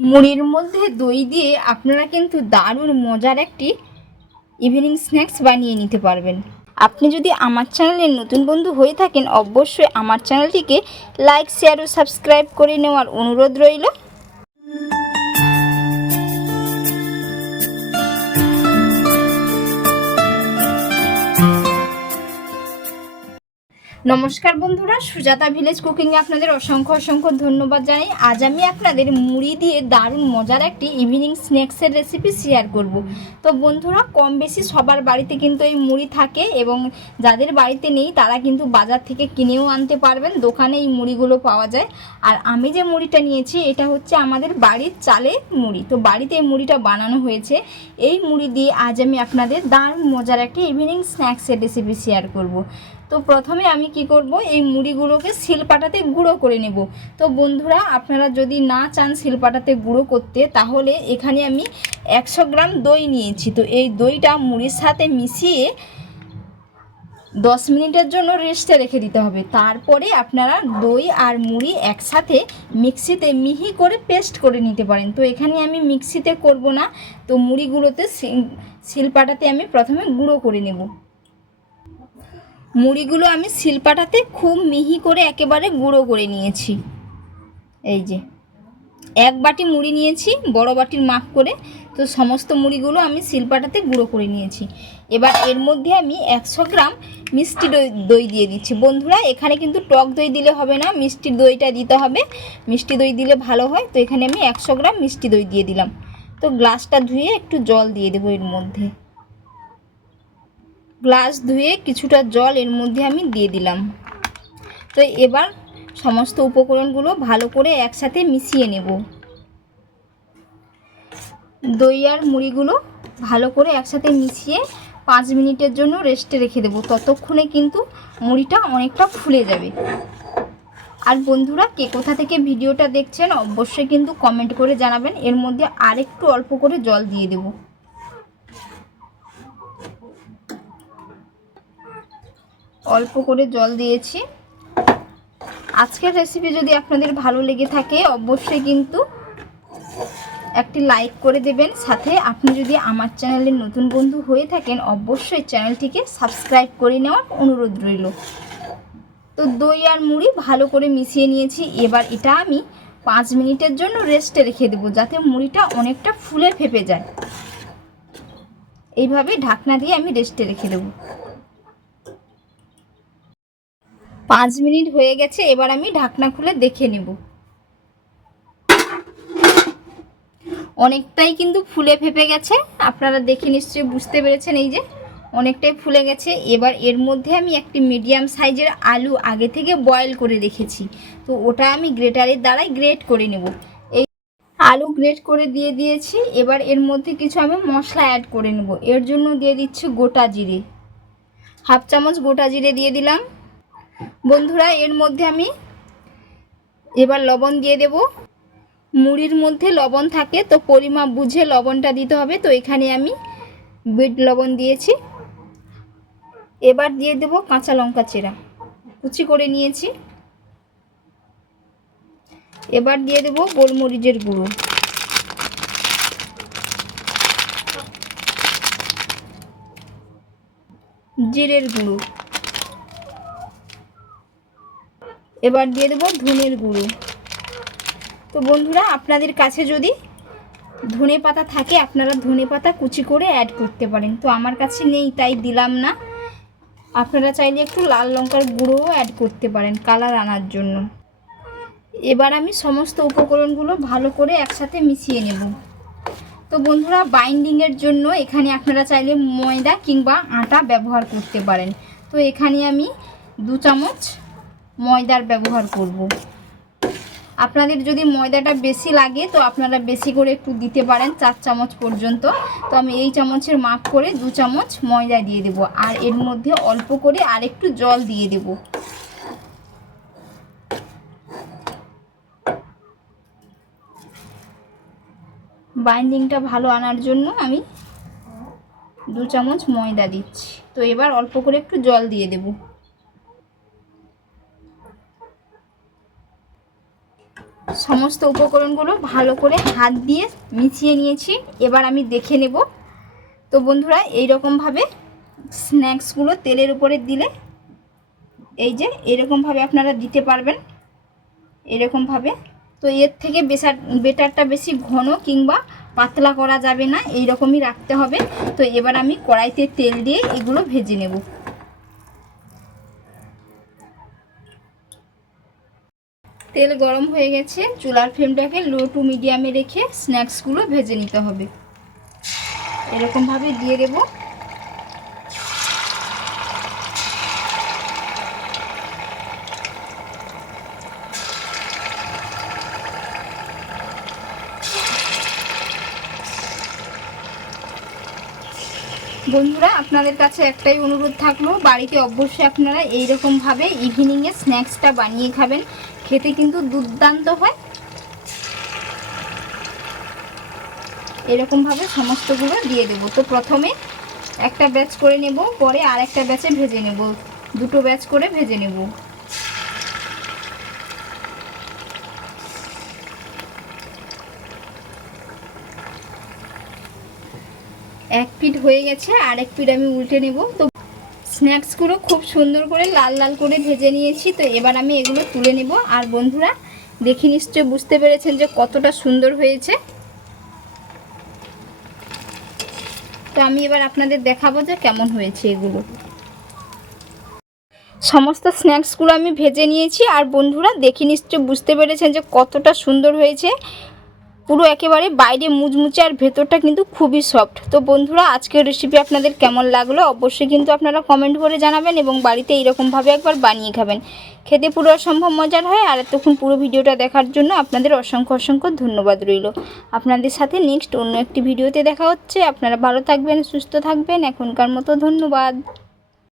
মুড়ির মধ্যে দই দিয়ে আপনারা কিন্তু দারুণ মজার একটি ইভিনিং স্ন্যাক্স বানিয়ে নিতে পারবেন। আপনি যদি আমার চ্যানেলের নতুন বন্ধু হয়ে থাকেন, অবশ্যই আমার চ্যানেলটিকে লাইক শেয়ার ও সাবস্ক্রাইব করে নেওয়ার অনুরোধ রইল। নমস্কার বন্ধুরা, সুজাতা ভিলেজ কুকিংয়ে আপনাদের অসংখ্য অসংখ্য ধন্যবাদ জানাই। আজ আমি আপনাদের মুড়ি দিয়ে দারুণ মজার একটি ইভিনিং স্ন্যাক্সের রেসিপি শেয়ার করব। তো বন্ধুরা, কম বেশি সবার বাড়িতে কিন্তু এই মুড়ি থাকে এবং যাদের বাড়িতে নেই, তারা কিন্তু বাজার থেকে কিনেও আনতে পারবেন, দোকানে এই মুড়িগুলো পাওয়া যায়। আর আমি যে মুড়িটা নিয়েছি, এটা হচ্ছে আমাদের বাড়ির চালের মুড়ি। তো বাড়িতে এই মুড়িটা বানানো হয়েছে। এই মুড়ি দিয়ে আজ আমি আপনাদের দারুণ মজার একটি ইভিনিং স্ন্যাক্সের রেসিপি শেয়ার করব। তো প্রথমে আমি কি করব, এই মুড়িগুলোকে শিলপাটাতে গুঁড়ো করে নেব। তো বন্ধুরা, আপনারা যদি না চান শিলপাটাতে গুঁড়ো করতে, তাহলে এখানে আমি একশো গ্রাম দই নিয়েছি। তো এই দইটা মুড়ির সাথে মিশিয়ে দশ মিনিটের জন্য রেস্টে রেখে দিতে হবে। তারপরে আপনারা দই আর মুড়ি একসাথে মিক্সিতে মিহি করে পেস্ট করে নিতে পারেন। তো এখানে আমি মিক্সিতে করব না। তো মুড়িগুলোতে শিল- শিলপাটাতে আমি প্রথমে গুঁড়ো করে নেব। মুড়িগুলো আমি শিলপাটাতে খুব মিহি করে একেবারে গুঁড়ো করে নিয়েছি। এই যে, এক বাটি মুড়ি নিয়েছি, বড় বাটির মাপ করে, তো সমস্ত মুড়িগুলো আমি শিলপাটাতে গুঁড়ো করে নিয়েছি। এবার এর মধ্যে আমি একশো গ্রাম মিষ্টি দই দই দিয়ে দিচ্ছি। বন্ধুরা, এখানে কিন্তু টক দই দিলে হবে না মিষ্টি দইটা দিতে হবে। মিষ্টি দই দিলে ভালো হয়, তো এখানে আমি একশো গ্রাম মিষ্টি দই দিয়ে দিলাম। তো গ্লাসটা ধুয়ে একটু জল দিয়ে দেবো এর মধ্যে। গ্লাস ধুয়ে কিছুটা জল এর মধ্যে আমি দিয়ে দিলাম। তো এবার সমস্ত উপকরণগুলো ভালো করে একসাথে মিশিয়ে নেব। দই আর মুড়িগুলো ভালো করে একসাথে মিশিয়ে পাঁচ মিনিটের জন্য রেস্টে রেখে দেবো। ততক্ষণে কিন্তু মুড়িটা অনেকটা ফুলে যাবে। আর বন্ধুরা, কে কোথা থেকে ভিডিওটা দেখছেন, অবশ্যই কিন্তু কমেন্ট করে জানাবেন। এর মধ্যে আরেকটু অল্প করে জল দিয়ে দেবো। অল্প করে জল দিয়েছি। আজকের রেসিপি যদি আপনাদের ভালো লেগে থাকে, অবশ্যই কিন্তু একটি লাইক করে দেবেন। সাথে আপনি যদি আমার চ্যানেলের নতুন বন্ধু হয়ে থাকেন, অবশ্যই চ্যানেলটিকে সাবস্ক্রাইব করে নেওয়ার অনুরোধ রইল। তো দই আর মুড়ি ভালো করে মিশিয়ে নিয়েছি। এবার এটা আমি পাঁচ মিনিটের জন্য রেস্টে রেখে দেবো, যাতে মুড়িটা অনেকটা ফুলে ফেপে যায়। এইভাবে ঢাকনা দিয়ে আমি রেস্টে রেখে দেবো। পাঁচ মিনিট হয়ে গেছে, এবার আমি ঢাকনা খুলে দেখে নেব। অনেকটাই কিন্তু ফুলে ফেপে গেছে, আপনারা দেখে নিশ্চয়ই বুঝতে পেরেছেন এই যে, অনেকটাই ফুলে গেছে। এবার এর মধ্যে আমি একটি মিডিয়াম সাইজের আলু আগে থেকে বয়েল করে রেখেছি। তো ওটা আমি গ্রেটারের দ্বারাই গ্রেট করে নেব। এই আলু গ্রেট করে দিয়ে দিয়েছি, এবার এর মধ্যে কিছু আমি মশলা অ্যাড করে নেব। এর জন্য দিয়ে দিচ্ছি গোটা জিরে। হাফ চামচ গোটা জিরে দিয়ে দিলাম। বন্ধুরা, এর মধ্যে আমি এবার লবণ দিয়ে দেব। মুড়ির মধ্যে লবণ থাকে, তো পরিমাপ বুঝে লবণটা দিতে হবে। তো এখানে আমি বিট লবণ দিয়েছি। এবার দিয়ে দেব কাঁচা লঙ্কা চেরা। কুচি করে নিয়েছি। এবার দিয়ে দেব গোলমরিচের গুঁড়ো। জিরের গুঁড়ো। এবার দিয়ে দেবো ধনের গুঁড়ো। তো বন্ধুরা, আপনাদের কাছে যদি ধনে পাতা থাকে, আপনারা ধনে পাতা কুচি করে অ্যাড করতে পারেন। তো আমার কাছে নেই, তাই দিলাম না। আপনারা চাইলে একটু লাল লঙ্কার গুঁড়োও অ্যাড করতে পারেন কালার আনার জন্য। এবার আমি সমস্ত উপকরণগুলো ভালো করে একসাথে মিশিয়ে নেব। তো বন্ধুরা বাইন্ডিংয়ের জন্য এখানে আপনারা চাইলে ময়দা কিংবা আটা ব্যবহার করতে পারেন। তো এখানে আমি দু চামচ ময়দার ব্যবহার করব। আপনাদের যদি ময়দাটা বেশি লাগে, তো আপনারা বেশি করে একটু দিতে পারেন চার চামচ পর্যন্ত। তো আমি এই চামচের মাপ করে দু চামচ ময়দা দিয়ে দেব। আর এর মধ্যে অল্প করে আর একটু জল দিয়ে দেব। বাইন্ডিংটা ভালো আনার জন্য আমি দু চামচ ময়দা দিচ্ছি। তো এবার অল্প করে একটু জল দিয়ে দেবো। সমস্ত উপকরণগুলো ভালো করে হাত দিয়ে মিশিয়ে নিয়েছি। এবার আমি দেখে নেব। তো বন্ধুরা এই রকমভাবে স্ন্যাক্সগুলো তেলের উপরে দিলে এই যে এরকমভাবে আপনারা দিতে পারবেন। এরকমভাবে। তো এর থেকে বেসার, বেটারটা বেশি ঘন কিংবা পাতলা করা যাবে না এই রকমই রাখতে হবে। তো এবার আমি কড়াইতে তেল দিয়ে এগুলো ভেজে নেব। তেল গরম হয়ে গেছে, চুলার ফ্লেমটাকে লো টু মিডিয়ামে রেখে স্ন্যাক্সগুলো ভেজে নিতে হবে। এরকমভাবে দিয়ে দেবো। বন্ধুরা, আপনাদের কাছে একটাই অনুরোধ থাকল, বাড়িতে অবশ্যই আপনারা এইরকমভাবে ইভিনিংয়ে স্ন্যাক্সটা বানিয়ে খাবেন। খেতে কিন্তু দুর্দান্ত হয়। এরকমভাবে সমস্তগুলো দিয়ে দেবো। তো প্রথমে একটা ব্যাচ করে নেব, পরে আর একটা ব্যাচে ভেজে নেব। দুটো ব্যাচ করে ভেজে নেব। এক পিঠ হয়ে গেছে আর এক পিঠ আমি উল্টে নেব। তো স্ন্যাক্সগুলো খুব সুন্দর করে লাল লাল করে ভেজে নিয়েছি। তো এবার আমি এগুলো তুলে নেব। আর বন্ধুরা, দেখে নিশ্চয়ই বুঝতে পেরেছেন যে কতটা সুন্দর হয়েছে। তো আমি এবার আপনাদের দেখাবো যে কেমন হয়েছে এগুলো। সমস্ত স্ন্যাক্সগুলো আমি ভেজে নিয়েছি। আর বন্ধুরা, দেখে নিশ্চয়ই বুঝতে পেরেছেন যে কতটা সুন্দর হয়েছে। পুরো একেবারে বাইরে মুচমুচে আর ভেতরটা কিন্তু খুবই সফট তো বন্ধুরা, আজকের রেসিপি আপনাদের কেমন লাগল? অবশ্যই কিন্তু আপনারা কমেন্ট করে জানাবেন এবং বাড়িতে এইরকমভাবে একবার বানিয়ে খাবেন। খেতে পুরো অসম্ভব মজার হয় আর এতক্ষণ পুরো ভিডিওটা দেখার জন্য আপনাদের অসংখ্য অসংখ্য ধন্যবাদ রইল। আপনাদের সাথে নেক্সট অন্য একটি ভিডিওতে দেখা হচ্ছে। আপনারা ভালো থাকবেন, সুস্থ থাকবেন। এখনকার মতো ধন্যবাদ।